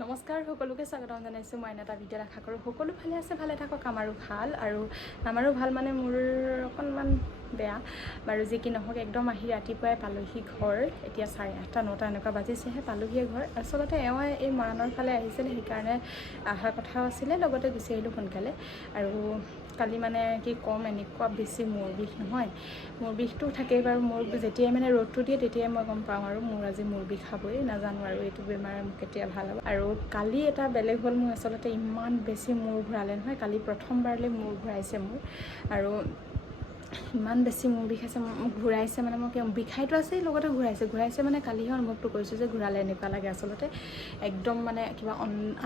নমস্কাৰ সকলোকে স্বাগতম জনাইছোঁ মই এটা ভিডিঅ' আশা কৰোঁ সকলো ভালে আছে ভালে থাকক আমাৰো ভাল মানে মোৰ অকণমান বেয়া বাৰু যি কি নহওক একদম আহি ৰাতিপুৱাই পালোহি ঘৰ এতিয়া 8:30 9টা এনেকুৱা বাজিছেহে পালোহিয়ে ঘৰ আচলতে এওঁ এই মৰাণৰ ফালে আহিছিলে সেইকাৰণে অহাৰ কথাও আছিলে লগতে গুচি আহিলোঁ সোনকালে আৰু কালি মানে কি ক'ম এনেকুৱা বেছি মূৰ বিষ নহয় মূৰ বিষটো থাকেই বাৰু মোৰ যেতিয়াই মানে ৰ'দটো দিয়ে তেতিয়াই মই গম পাওঁ আৰু মোৰ আজি মূৰ বিষ খাবই নাজানো আৰু এইটো বেমাৰ কেতিয়া ভাল হ'ব আৰু কালি এটা বেলেগ হ'ল মোৰ আচলতে ইমান বেছি মূৰ ঘূৰালে নহয় কালি প্ৰথমবাৰলৈ মূৰ ঘূৰাইছে মোৰ আৰু ইমান বেছি মূৰ বিষাইছে ঘূৰাইছে মানে মই বিষাইটো আছে লগতে ঘূৰাইছে মানে কালিহে অনুভৱটো কৰিছোঁ যে ঘূৰালে এনেকুৱা লাগে আচলতে একদম মানে কিবা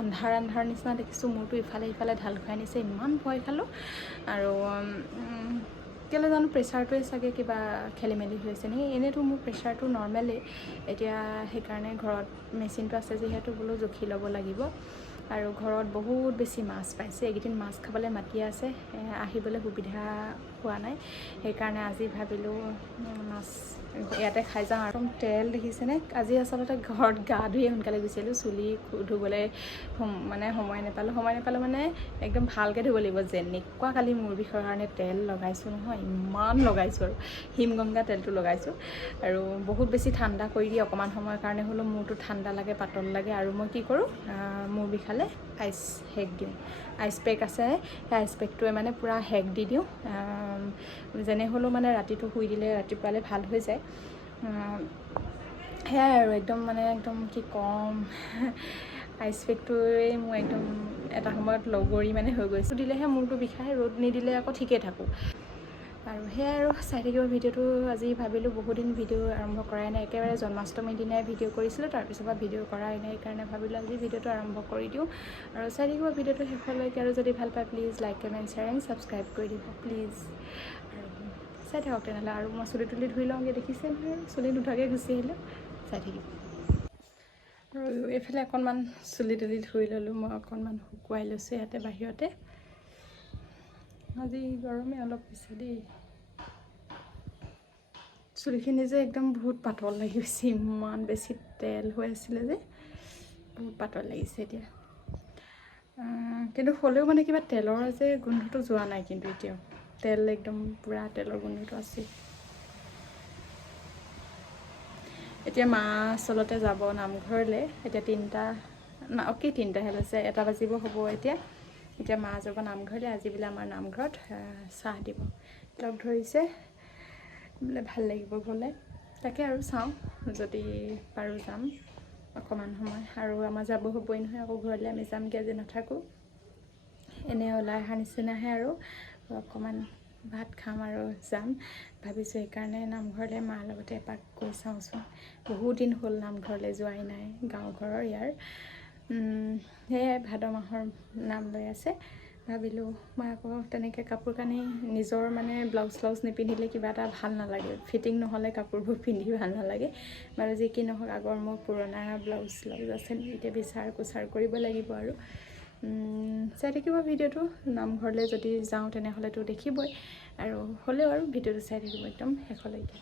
আন্ধাৰ নিচিনা দেখিছোঁ মূৰটো ইফালে সিফালে ঢাল খুৱাই নিছে ইমান ভয় খালোঁ আৰু কেলৈ জানো প্ৰেছাৰটোৱে চাগে কিবা খেলি মেলি হৈছে নেকি এনেইতো মোৰ প্ৰেছাৰটো নৰ্মেলেই এতিয়া সেইকাৰণে ঘৰত মেচিনটো আছে যিহেতু বোলো জুখি ল'ব লাগিব আৰু ঘৰত বহুত বেছি মাছ পাইছে এইকেইদিন মাছ খাবলৈ মাতি আছে আহিবলৈ সুবিধা হোৱা নাই সেইকাৰণে আজি ভাবিলোঁ মাছ ইয়াতে খাই যাওঁ আৰু তেল দেখিছেনে আজি আচলতে ঘৰত গা ধুয়ে সোনকালে গুচি আহিলোঁ চুলি ধুবলৈ মানে সময় নাপালোঁ মানে একদম ভালকৈ ধুব লাগিব যেনেকুৱা কালি মূৰ বিষৰ কাৰণে তেল লগাইছোঁ নহয় ইমান লগাইছোঁ আৰু হিমগংগা তেলটো লগাইছোঁ আৰু বহুত বেছি ঠাণ্ডা কৰি দিয়ে অকণমান সময়ৰ কাৰণে হ'লেও মূৰটো ঠাণ্ডা লাগে পাতল লাগে আৰু মই কি কৰোঁ মূৰ বিষালে আইচ হেক দিওঁ আইচ পেক আছে সেই আইচ পেকটোৱে মানে পূৰা হেক দি দিওঁ যেনে হ'লেও মানে ৰাতিটো শুই দিলে ৰাতিপুৱালৈ ভাল হৈ যায় সেয়াই আৰু একদম কি ক'ম আইচ পেকটোৱে মোৰ একদম এটা সময়ত লগৰী মানে হৈ গৈছোঁ দিলেহে মূৰটো বিষায় ৰ'দ নিদিলে আকৌ ঠিকেই থাকোঁ আৰু সেয়াই আৰু চাই থাকিব ভিডিঅ'টো আজি ভাবিলোঁ বহুদিন ভিডিঅ' আৰম্ভ কৰাই নাই একেবাৰে জন্মাষ্টমীৰ দিনাই ভিডিঅ' কৰিছিলোঁ তাৰপিছৰ পৰা ভিডিঅ' কৰাই নাই সেইকাৰণে ভাবিলোঁ আজি ভিডিঅ'টো আৰম্ভ কৰি দিওঁ আৰু চাই থাকিব ভিডিঅ'টো শেষলৈকে আৰু যদি ভাল পায় please like comment share and subscribe কৰি দিব প্লিজ আৰু চাই থাকক তেনেহ'লে আৰু মই চুলি তুলি ধুই লওঁগৈ দেখিছে নহয় চুলি নুধুৱাকৈ গুচি আহিলোঁ চাই থাকিব আৰু এইফালে অকণমান চুলি তুলি ধুই ল'লোঁ মই অকণমান শুকুৱাই লৈছোঁ ইয়াতে বাহিৰতে আজি গৰমে অলপ পিছে দেই চুলিখিনি যে একদম বহুত পাতল লাগি গৈছে ইমান বেছি তেল হৈ আছিলে যে বহুত পাতল লাগিছে এতিয়া কিন্তু হ'লেও মানে কিবা তেলৰ যে গোন্ধটো যোৱা নাই কিন্তু এতিয়াও তেল একদম পূৰা তেলৰ গোন্ধটো আছে এতিয়া মা আচলতে যাব নামঘৰলৈ এতিয়া 3টাহে লৈছে 1 বাজিব হ'ব এতিয়া মা যাব নামঘৰলৈ আজি বোলে আমাৰ নামঘৰত চাহ দিব লগ ধৰিছে বোলে ভাল লাগিব গ'লে তাকে আৰু চাওঁ যদি পাৰোঁ যাম অকণমান সময় আৰু আমাৰ যাব হ'বই নহয় আকৌ ঘৰলৈ আমি যামগৈ আজি নাথাকোঁ এনে ওলাই অহা নিচিনাহে আৰু অকণমান ভাত খাম আৰু যাম ভাবিছোঁ সেইকাৰণে নামঘৰলৈ মাৰ লগতে এপাক গৈ চাওঁচোন বহুত দিন হ'ল নামঘৰলৈ যোৱাই নাই গাঁও ঘৰৰ ইয়াৰ সেয়াই ভাদ মাহৰ নাম লৈ আছে ভাবিলোঁ মই আকৌ তেনেকৈ কাপোৰ কানি নিজৰ মানে ব্লাউজ নিপিন্ধিলে কিবা এটা ভাল নালাগে ফিটিং নহ'লে কাপোৰবোৰ পিন্ধি ভাল নালাগে বাৰু যি কি নহওক আগৰ মোৰ পুৰণা ব্লাউজ আছে এতিয়া বিচাৰ কোচাৰ কৰিব লাগিব আৰু চাই থাকিব ভিডিঅ'টো নামঘৰলৈ যদি যাওঁ তেনেহ'লেতো দেখিবই আৰু হ'লেও আৰু ভিডিঅ'টো চাই থাকিব একদম শেষলৈকে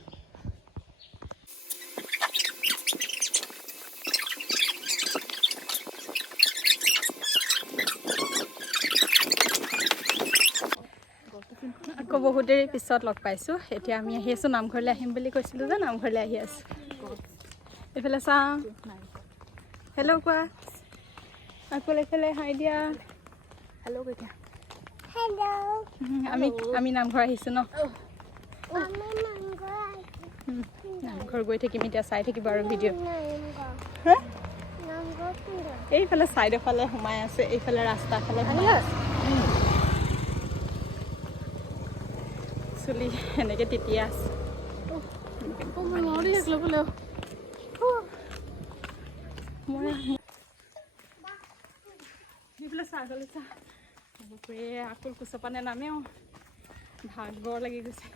আকৌ বহুত দেৰি পিছত লগ পাইছোঁ এতিয়া আমি আহি আছোঁ নামঘৰলৈ আহিম বুলি কৈছিলোঁ যে নামঘৰলৈ আহি আছোঁ এইফালে চাওঁ হেল্ল' কোৱা আকৌ এইফালে হাই দিয়া হেল্ল' কেতিয়া আমি নামঘৰ আহিছোঁ ন নামঘৰ গৈ থাকিম এতিয়া চাই থাকিব আৰু ভিডিঅ' এইফালে ছাইডৰ ফালে সোমাই আছে এইফালে ৰাস্তাৰ ফালে সোমাই আছে চুলি এনেকৈ তিতিয়া আছে এইফালে ছাগলী চাহ আকৌ কুচপানে নামেও ভাগৰ লাগি গৈছে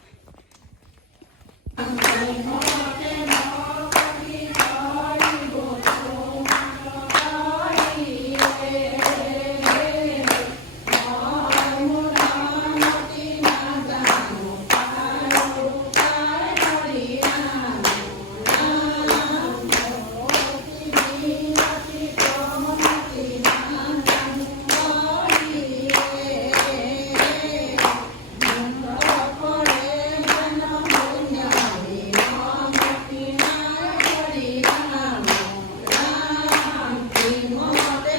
নামতে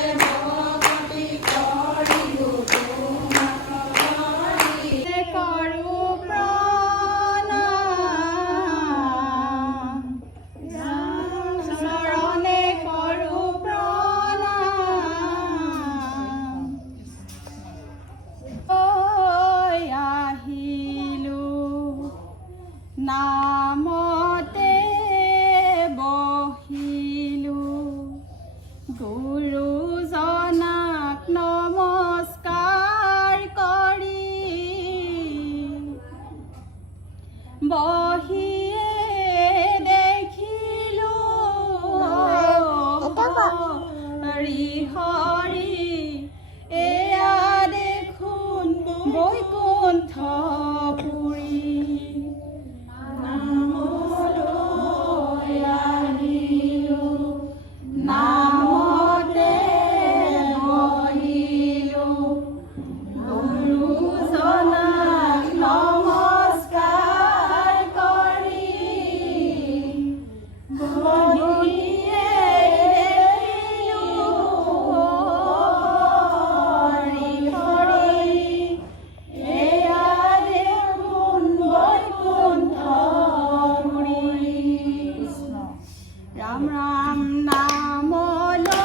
বহিলো গুৰুজনাক নমস্কাৰ কৰি বহিয়ে দেখিলো হৰি হৰি এয়া দেখোন বৈকুণ্ঠপুৰী ৰাম ৰাম নামলৈ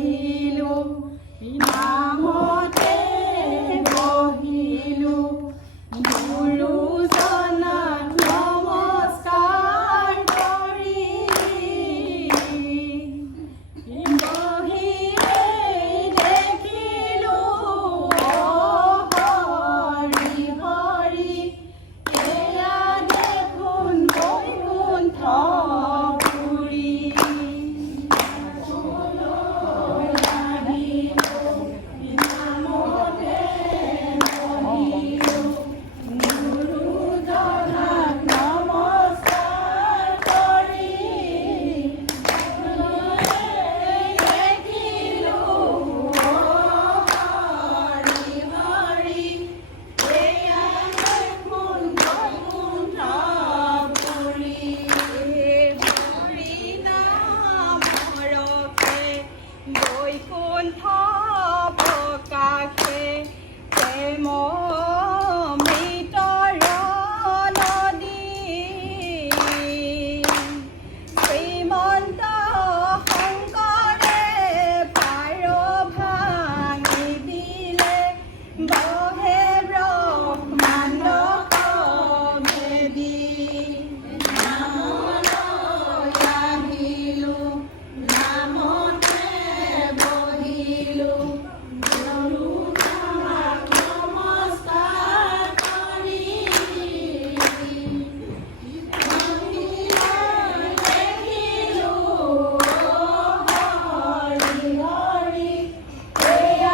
আহিলো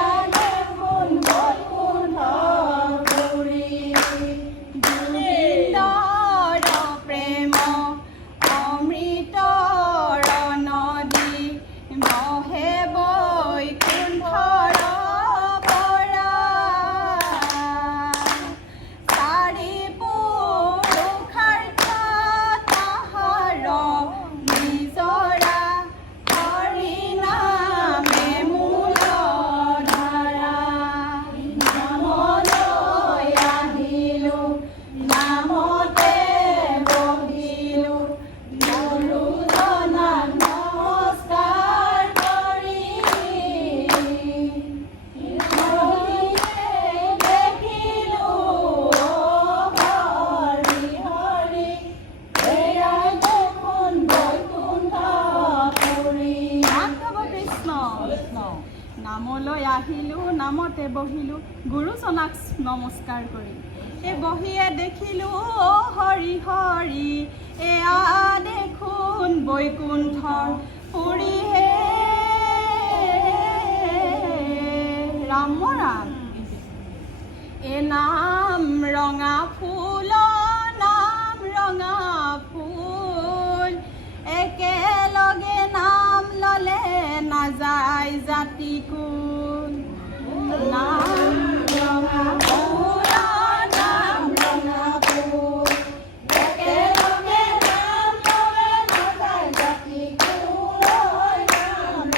নামতে বহিলো গুৰুজনাক নমস্কাৰ কৰি বহিয়ে দেখিলো হৰি হৰি এয়া দেখোন বৈকুণ্ঠ নামলৈ আহিলো নামতে বহিলো গুৰুজনাক নমস্কাৰ কৰি এই বহিয়ে দেখিলো হৰি হৰি এয়া দেখোন বৈকুণ্ঠৰ পুৰী হে ৰাম ৰাম এ নাম ৰঙা ফুল একেলগে নাম ললে নাযায় জাতি কোন নাম ৰঙা ফুল একেলগে নাম ললে নাযায় জাতি কোন নাম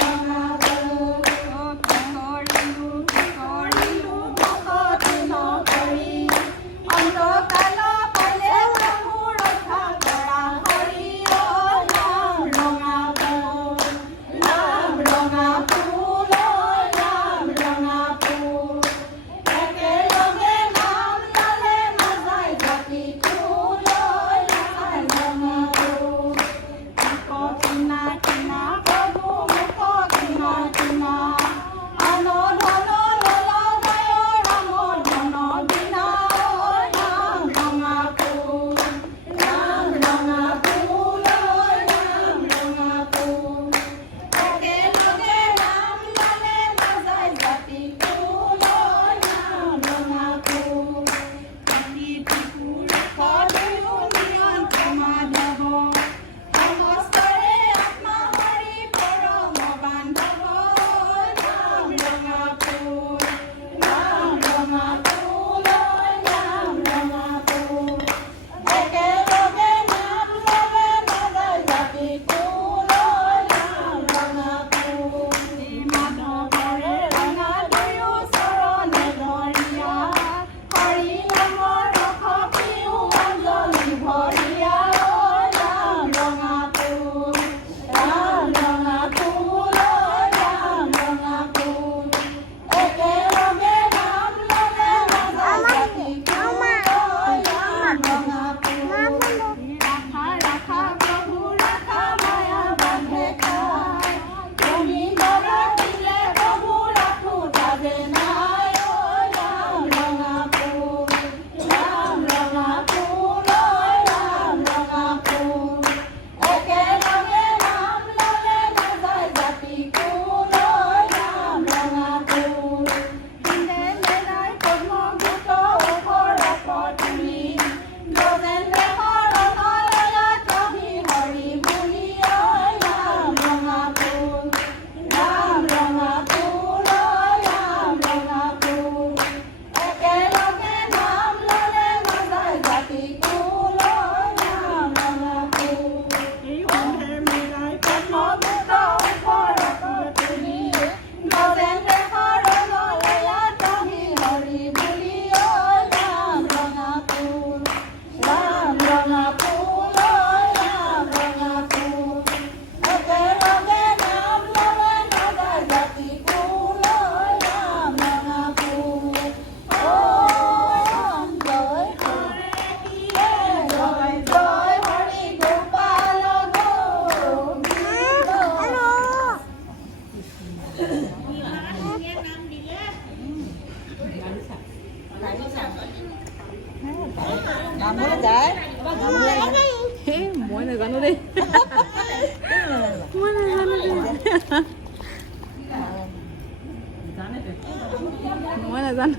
মই নাজানো।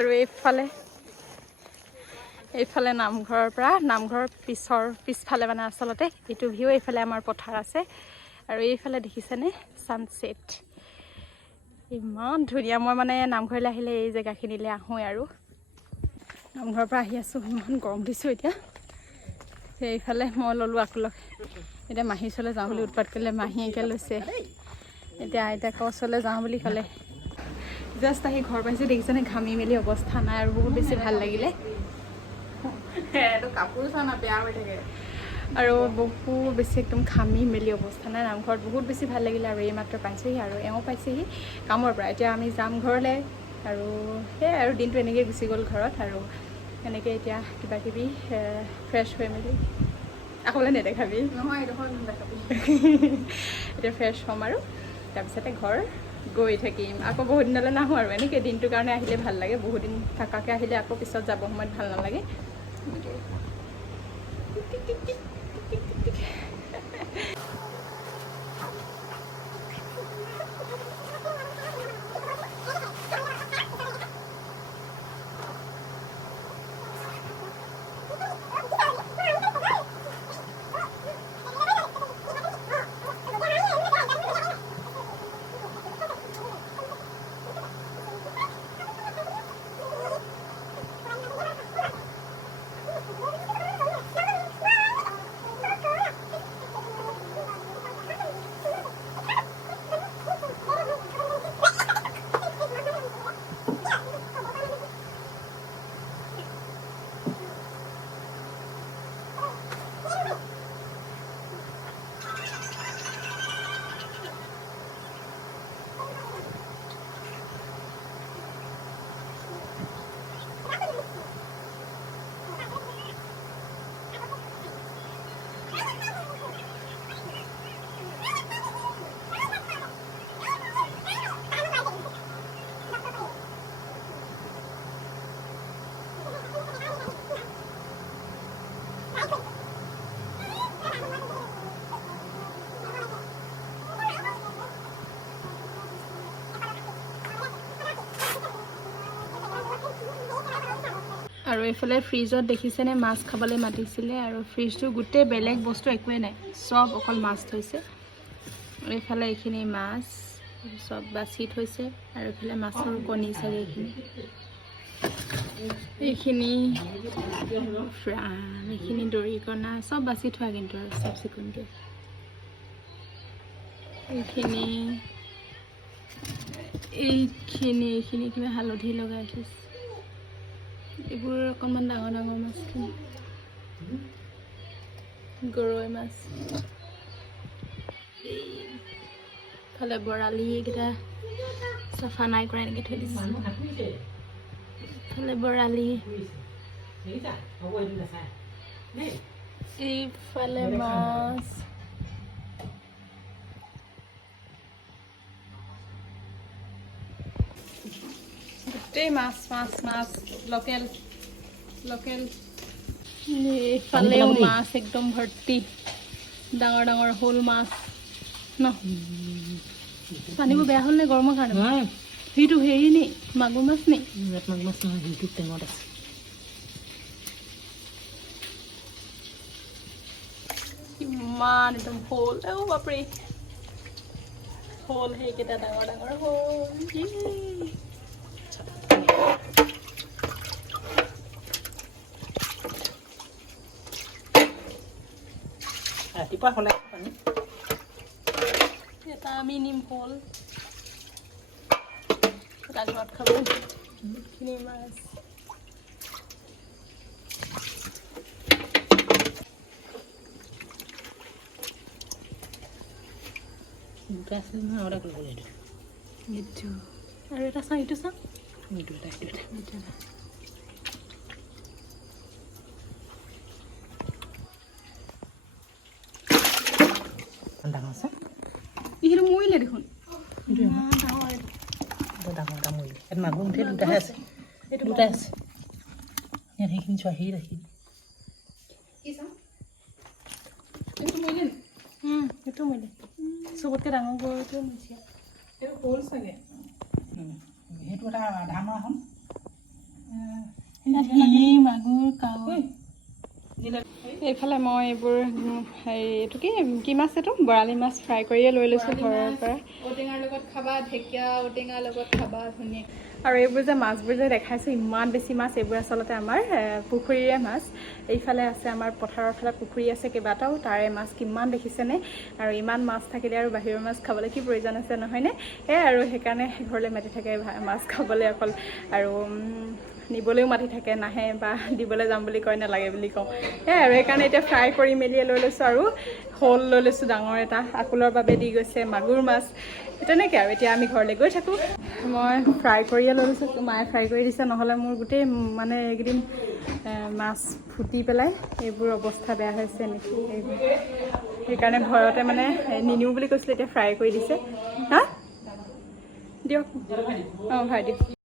আৰু এইফালে নামঘৰৰ পৰা নামঘৰৰ পিছফালে মানে আচলতে এইটো ভিউ। এইফালে আমাৰ পথাৰ আছে আৰু এইফালে দেখিছেনে ছানছেট ইমান ধুনীয়া। মই মানে নামঘৰলৈ আহিলে এই জেগাখিনিলৈ আহোঁৱে আৰু নামঘৰৰ পৰা আহি আছোঁ। ইমান গৰম দিছোঁ এতিয়া। সেইফালে মই ল'লোঁ আকলক। এতিয়া মাহীৰ ওচৰলৈ যাওঁ বুলি উৎপাত কৰিলে, মাহীয়েকে লৈছে। এতিয়া আইতাকৰ ওচৰলৈ যাওঁ বুলি ক'লে। জাষ্ট আহি ঘৰ পাইছোঁ, দেখিছেনে ঘামি মেলি অৱস্থা নাই আৰু বহুত বেছি ভাল লাগিলে। এইটো কাপোৰ চানা বেয়া হৈ থাকে আৰু বহুত বেছি একদম ঘামি মেলি অৱস্থা নাই। নামঘৰত বহুত বেছি ভাল লাগিলে আৰু এইমাত্ৰ পাইছোঁহি আৰু এওঁ পাইছেহি কামৰ পৰা। এতিয়া আমি যাম ঘৰলৈ আৰু সেয়াই আৰু দিনটো এনেকৈ গুচি গ'ল ঘৰত আৰু এনেকৈ এতিয়া কিবা কিবি ফ্ৰেছ হৈ মেলি আকৌ বোলে নেদেখাবি নহয়, এইডোখৰ নেদেখাবি। এতিয়া ফ্ৰেছ হ'ম আৰু তাৰপিছতে ঘৰ গৈ থাকিম। আকৌ বহুত দিনলৈ নাহোঁ আৰু এনেকৈ দিনটোৰ কাৰণে আহিলে ভাল লাগে। বহুত দিন থকাকৈ আহিলে আকৌ পিছত যাব সময়ত ভাল নালাগে। আৰু এইফালে ফ্ৰিজত দেখিছেনে মাছ খাবলৈ মাতিছিলে আৰু ফ্ৰিজটো গোটেই বেলেগ বস্তু একোৱে নাই, চব অকল মাছ থৈছে। আৰু এইফালে এইখিনি মাছ চব বাছি থৈছে আৰু এইফালে মাছৰ কণী চাগে এইখিনি ফ্ৰাম, এইখিনি দৰিকণা চব বাছি থোৱা কিন্তু আৰু চাফ চিকুণকৈ। এইখিনি কিবা হালধি লগাই থৈছে। এইবোৰ অকণমান ডাঙৰ ডাঙৰ মাছখিনি, গৰৈ মাছ। এইফালে বৰালি এইকেইটা চাফা নাই কৰা, এনেকৈ থৈ দিছে। এইফালে বৰালি, এইফালে মাছ, গোটেই মাছ মাছ মাছ লোকেল লোকেল। এইফালেও মাছ একদম ভৰ্তি, ডাঙৰ ডাঙৰ শ'ল মাছ ন। পানীবোৰ বেয়া হ'ল নে গৰমৰ কাৰণে? সেইটো হেৰি নি মাগুৰ মাছ নি? মাগুৰ মাছ নহয়, সেইটো টেঙত আছে। কিমান একদম শ'ল বাপৰে শ'ল সেইকেইটা ডাঙৰ ডাঙৰ শ'ল ৰাতিপুৱা হ'লে পানী এটা আমি নিম শ'ল এটা ঘৰত খাব বহুতখিনি মাছ দুটা আছে নহয় আৰু এটা কৰিব লাগিব এইটো আৰু এটা চাওঁ এইটো চাওঁ এইটো এটা ডাঙৰ আছে এইটো মৰিলে দেখোন ডাঙৰ এটা মৰিলে ইয়াত মাগুৰ মুঠি দুটাহে আছে দুটাই আছে ইয়াত সেইখিনি চোৱা সেই ৰাখি সেইটো মৰিলে চবতকৈ ডাঙৰ গৰুটোৱে মৰিছে এইটো শ'ল চাগে সেইটো এটা ডাঙৰ এখন মাগুৰ কাৱৈ এইফালে মই এইবোৰ হেৰি এইটো কি মাছ এইটো বৰালি মাছ ফ্ৰাই কৰিয়ে লৈ লৈছোঁ ঘৰৰ পৰা ঔটেঙাৰ লগত খাবা ঢেকীয়া ঔটেঙাৰ লগত খাবা ধুনীয়া আৰু এইবোৰ যে মাছবোৰ যে দেখাইছোঁ ইমান বেছি মাছ এইবোৰ আচলতে আমাৰ পুখুৰীৰে মাছ এইফালে আছে আমাৰ পথাৰৰ ফালে পুখুৰী আছে কেইবাটাও তাৰে মাছ কিমান দেখিছেনে আৰু ইমান মাছ থাকিলে আৰু বাহিৰৰ মাছ খাবলৈ কি প্ৰয়োজন আছে নহয়নে সেয়াই আৰু সেইকাৰণে ঘৰলৈ মাতি থাকে মাছ খাবলৈ অকল আৰু নিবলৈও মাতি থাকে নাহে বা দিবলৈ যাম বুলি কয় নালাগে বুলি কওঁ সেয়াই আৰু সেইকাৰণে এতিয়া ফ্ৰাই কৰি মেলিয়ে লৈ লৈছোঁ আৰু শ'ল লৈ লৈছোঁ ডাঙৰ এটা আকুলৰ বাবে দি গৈছে মাগুৰ মাছ তেনেকৈ আৰু এতিয়া আমি ঘৰলৈ গৈ থাকোঁ মই ফ্ৰাই কৰিয়ে লৈ লৈছোঁ মায়ে ফ্ৰাই কৰি দিছে নহ'লে মোৰ গোটেই মানে এইকেইদিন মাছ ফুটি পেলাই এইবোৰ অৱস্থা বেয়া হৈছে নেকি এইবোৰ সেইকাৰণে ভয়তে মানে নিনিওঁ বুলি কৈছিলোঁ এতিয়া ফ্ৰাই কৰি দিছে হা দিয়ক অঁ ভাই দিয়ক